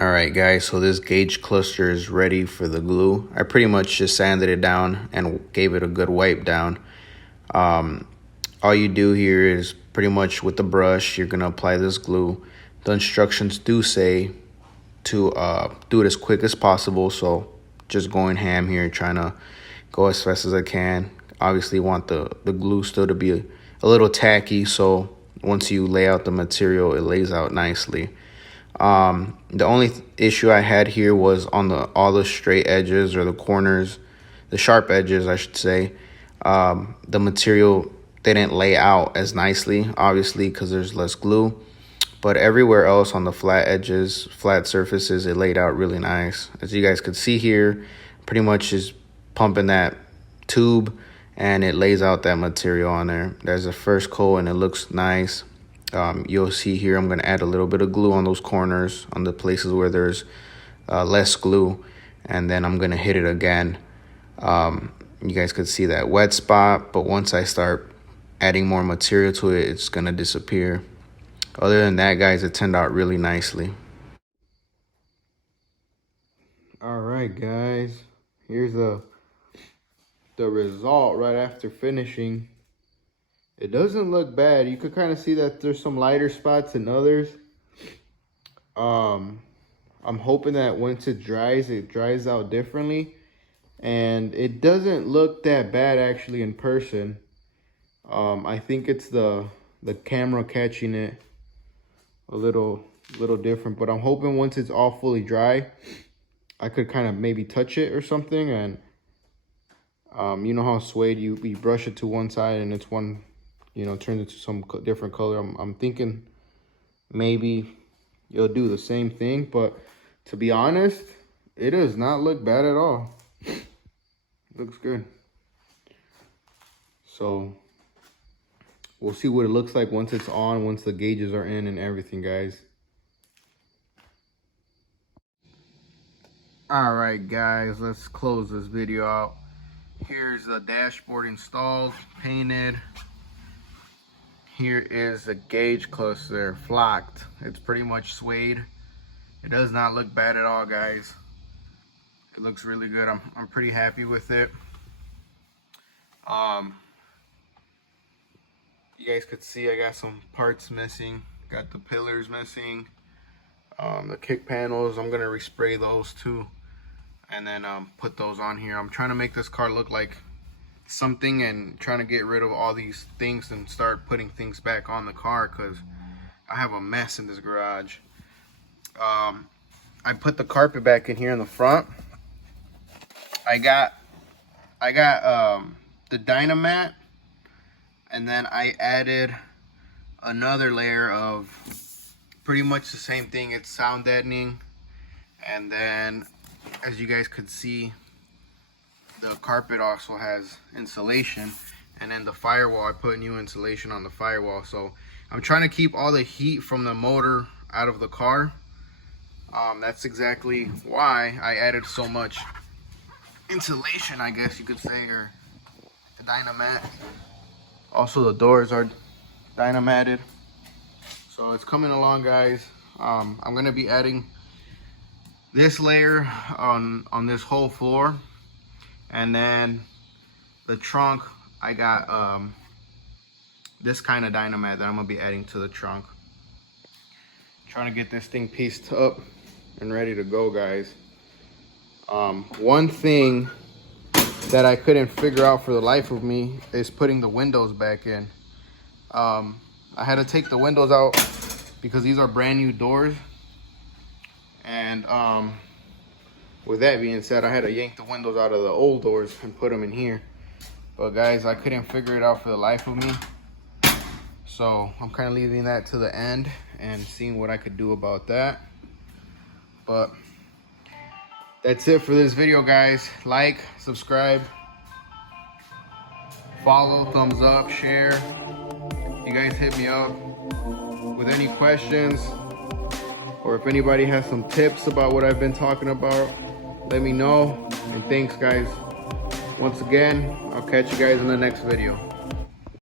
Alright guys, so this gauge cluster is ready for the glue. I pretty much just sanded it down and gave it a good wipe down. All you do here is pretty much with the brush, you're going to apply this glue. The instructions do say to do it as quick as possible, so just going ham here, trying to go as fast as I can. Obviously want the glue still to be a little tacky, so once you lay out the material, it lays out nicely. The only issue I had here was on all the straight edges or the corners, the sharp edges, I should say. The material didn't lay out as nicely, obviously, because there's less glue. But everywhere else on the flat edges, flat surfaces, it laid out really nice. As you guys could see here, pretty much just pumping that tube and it lays out that material on there. There's a first coat and it looks nice. You'll see here I'm going to add a little bit of glue on those corners, on the places where there's less glue, and then I'm going to hit it again. You guys could see that wet spot, but once I start adding more material to it, it's going to disappear. Other than that, guys, it turned out really nicely. All right, guys, here's the result right after finishing. It doesn't look bad. You could kind of see that there's some lighter spots than others. I'm hoping that once it dries out differently. And it doesn't look that bad actually in person. I think it's the camera catching it a little different. But I'm hoping once it's all fully dry, I could kind of maybe touch it or something. And you know how suede, you brush it to one side and it's one, turns into some different color. I'm thinking maybe you'll do the same thing, but to be honest, it does not look bad at all. Looks good. So we'll see what it looks like once it's on, once the gauges are in and everything, guys. All right, guys, let's close this video out. Here's the dashboard installed, painted. Here is the gauge cluster flocked. It's pretty much suede. It does not look bad at all, guys. It looks really good. I'm pretty happy with it. You guys could see I got some parts missing. Got the pillars missing. The kick panels, I'm gonna respray those too, and then put those on here. I'm trying to make this car look like something and trying to get rid of all these things and start putting things back on the car, because I have a mess in this garage. I put the carpet back in here in the front. I got the Dynamat, and then I added another layer of pretty much the same thing. It's sound deadening, and then as you guys could see, the carpet also has insulation, and then the firewall, I put new insulation on the firewall. So I'm trying to keep all the heat from the motor out of the car. That's exactly why I added so much insulation, I guess you could say, or the Dynamat. Also the doors are Dynamatted. So it's coming along, guys. I'm gonna be adding this layer on this whole floor, and then the trunk, I got this kind of Dynamat that I'm gonna be adding to the trunk. Trying to get this thing pieced up and ready to go, guys. One thing that I couldn't figure out for the life of me is putting the windows back in. I had to take the windows out because these are brand new doors, and with that being said, I had to yank the windows out of the old doors and put them in here. But guys, I couldn't figure it out for the life of me, so I'm kind of leaving that to the end and seeing what I could do about that. But that's it for this video, guys. Like, subscribe, follow, thumbs up, share. You guys hit me up with any questions, or if anybody has some tips about what I've been talking about, let me know. And thanks, guys. Once again, I'll catch you guys in the next video.